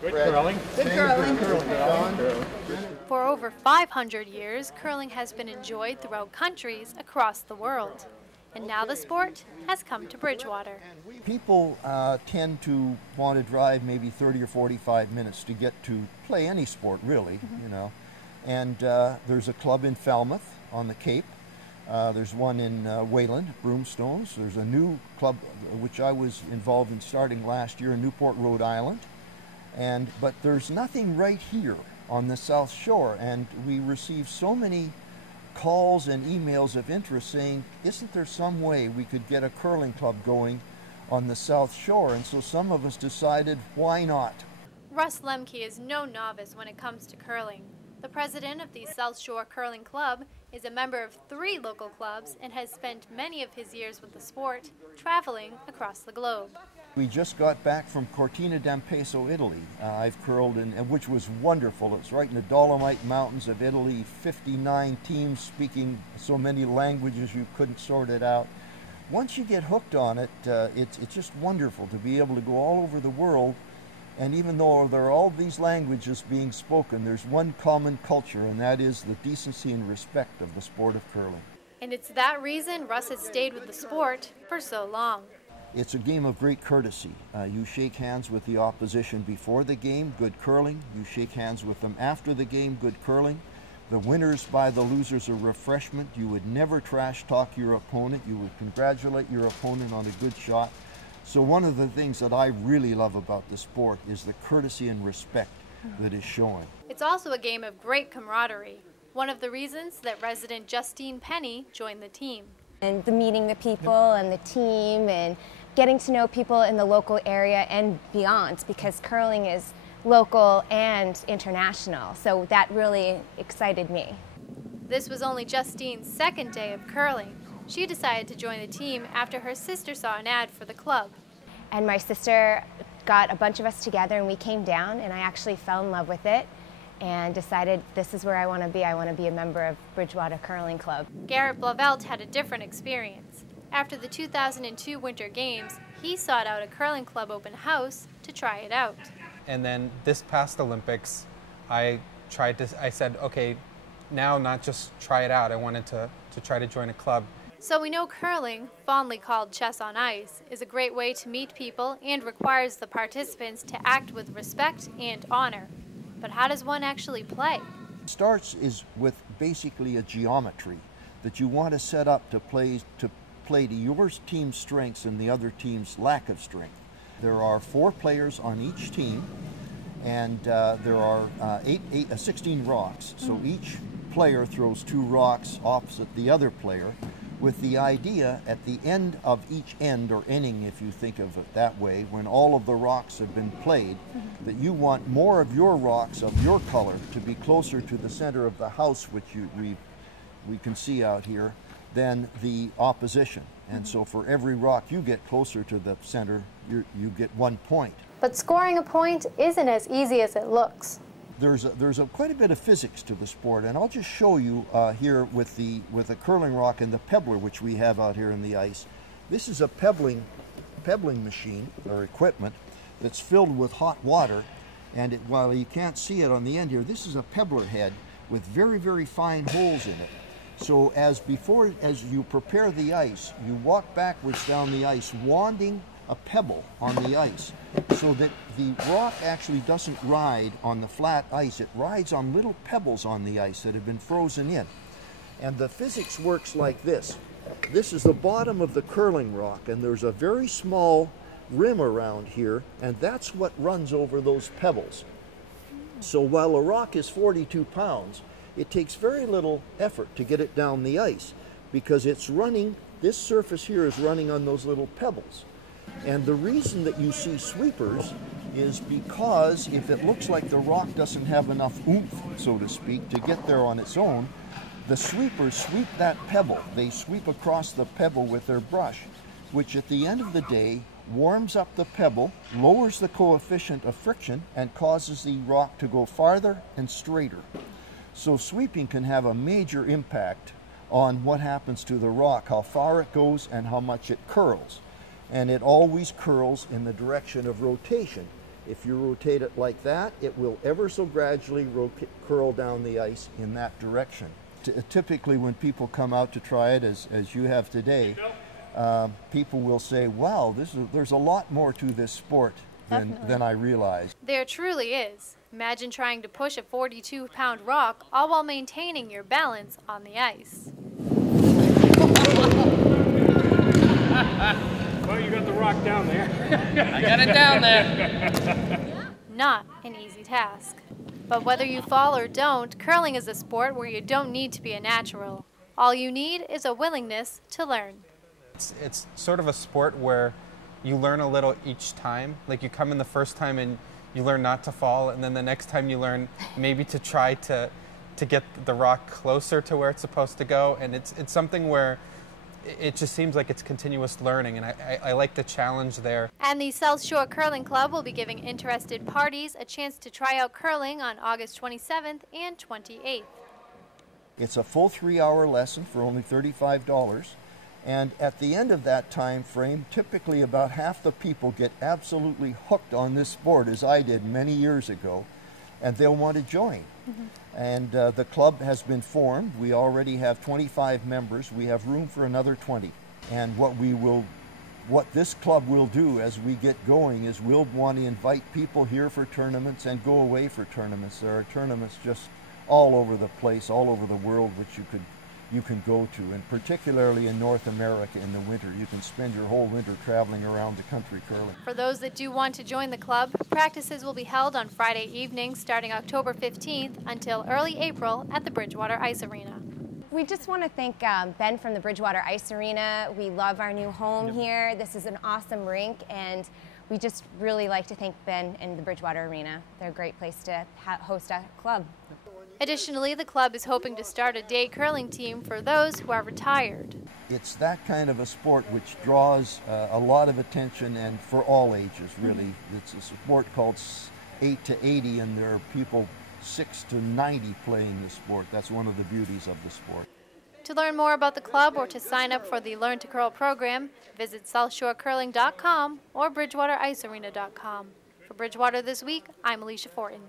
Good curling. Good curling. For over 500 years, curling has been enjoyed throughout countries across the world. And now the sport has come to Bridgewater. People tend to want to drive maybe 30 or 45 minutes to get to play any sport, really, you know. And there's a club in Falmouth on the Cape. There's one in Wayland, Broomstones. There's a new club which I was involved in starting last year in Newport, Rhode Island. But there's nothing right here on the South Shore, and we receive so many calls and emails of interest saying, isn't there some way we could get a curling club going on the South Shore? And so some of us decided, why not? Russ Lemke is no novice when it comes to curling. The president of the South Shore Curling Club is a member of 3 local clubs and has spent many of his years with the sport traveling across the globe. We just got back from Cortina d'Ampezzo, Italy. I've curled in, which was wonderful. It's right in the Dolomite Mountains of Italy, 59 teams speaking so many languages you couldn't sort it out. Once you get hooked on it, it's just wonderful to be able to go all over the world. And even though there are all these languages being spoken, there's one common culture, and that is the decency and respect of the sport of curling. And it's that reason Russ has stayed with the sport for so long. It's a game of great courtesy. You shake hands with the opposition before the game, good curling. You shake hands with them after the game, good curling. The winners buy the losers a refreshment. You would never trash talk your opponent. You would congratulate your opponent on a good shot. So one of the things that I really love about the sport is the courtesy and respect that is shown. It's also a game of great camaraderie, one of the reasons that resident Justine Penny joined the team. And meeting the people and the team and getting to know people in the local area and beyond, because curling is local and international, so that really excited me. This was only Justine's 2nd day of curling. She decided to join the team after her sister saw an ad for the club. And my sister got a bunch of us together and we came down, and I actually fell in love with it and decided this is where I want to be. I want to be a member of Bridgewater Curling Club. Garrett Blavelt had a different experience. After the 2002 Winter Games, he sought out a curling club open house to try it out. And then this past Olympics, I said, okay, now not just try it out, I wanted to try to join a club. So we know curling, fondly called chess on ice, is a great way to meet people and requires the participants to act with respect and honor. But how does one actually play? It starts with basically a geometry that you want to set up to play to your team's strengths and the other team's lack of strength. There are 4 players on each team, and there are 16 rocks. So each player throws 2 rocks opposite the other player, with the idea at the end of each end, or inning if you think of it that way, when all of the rocks have been played, that you want more of your rocks of your color to be closer to the center of the house, which we can see out here, than the opposition. And so for every rock you get closer to the center, you get 1 point. But scoring a point isn't as easy as it looks. There's quite a bit of physics to the sport, and I'll just show you here with the curling rock and the pebbler which we have out here in the ice. This is a pebbling machine or equipment that's filled with hot water, and while you can't see it on the end here, this is a pebbler head with very, very fine holes in it. So as you prepare the ice, you walk backwards down the ice, wanding a pebble on the ice, so that the rock actually doesn't ride on the flat ice. It rides on little pebbles on the ice that have been frozen in. And the physics works like this. This is the bottom of the curling rock, and there's a very small rim around here, and that's what runs over those pebbles. So while a rock is 42 pounds, it takes very little effort to get it down the ice, because it's running, this surface here is running on those little pebbles. And the reason that you see sweepers is because if it looks like the rock doesn't have enough oomph, so to speak, to get there on its own, the sweepers sweep that pebble. They sweep across the pebble with their brush, which at the end of the day warms up the pebble, lowers the coefficient of friction, and causes the rock to go farther and straighter. So sweeping can have a major impact on what happens to the rock, how far it goes and how much it curls. And it always curls in the direction of rotation. If you rotate it like that, it will ever so gradually curl down the ice in that direction. Typically when people come out to try it, as you have today, people will say, wow, there's a lot more to this sport than I realized. There truly is. Imagine trying to push a 42-pound rock all while maintaining your balance on the ice. Well, you got the rock down there. I got it down there. Not an easy task. But whether you fall or don't, curling is a sport where you don't need to be a natural. All you need is a willingness to learn. It's sort of a sport where you learn a little each time. Like you come in the first time and you learn not to fall, and then the next time you learn maybe to try to get the rock closer to where it's supposed to go. And it's something where it just seems like it's continuous learning, and I like the challenge there. And the South Shore Curling Club will be giving interested parties a chance to try out curling on August 27th and 28th. It's a full 3-hour lesson for only $35. And at the end of that time frame, typically about half the people get absolutely hooked on this sport, as I did many years ago, and they'll want to join. And the club has been formed. We already have 25 members. We have room for another 20. And what this club will do as we get going is we'll want to invite people here for tournaments and go away for tournaments. There are tournaments just all over the place, all over the world, which you can go to, and particularly in North America in the winter. You can spend your whole winter traveling around the country curling. For those that do want to join the club, practices will be held on Friday evenings starting October 15th until early April at the Bridgewater Ice Arena. We just want to thank Ben from the Bridgewater Ice Arena. We love our new home here. This is an awesome rink, and we just really like to thank Ben and the Bridgewater Arena. They're a great place to host a club. Additionally, the club is hoping to start a day curling team for those who are retired. It's that kind of a sport which draws a lot of attention, and for all ages, really. It's a sport called 8 to 80, and there are people 6 to 90 playing the sport. That's one of the beauties of the sport. To learn more about the club or to sign up for the Learn to Curl program, visit SouthShoreCurling.com or BridgewaterIceArena.com. For Bridgewater This Week, I'm Alicia Fortin.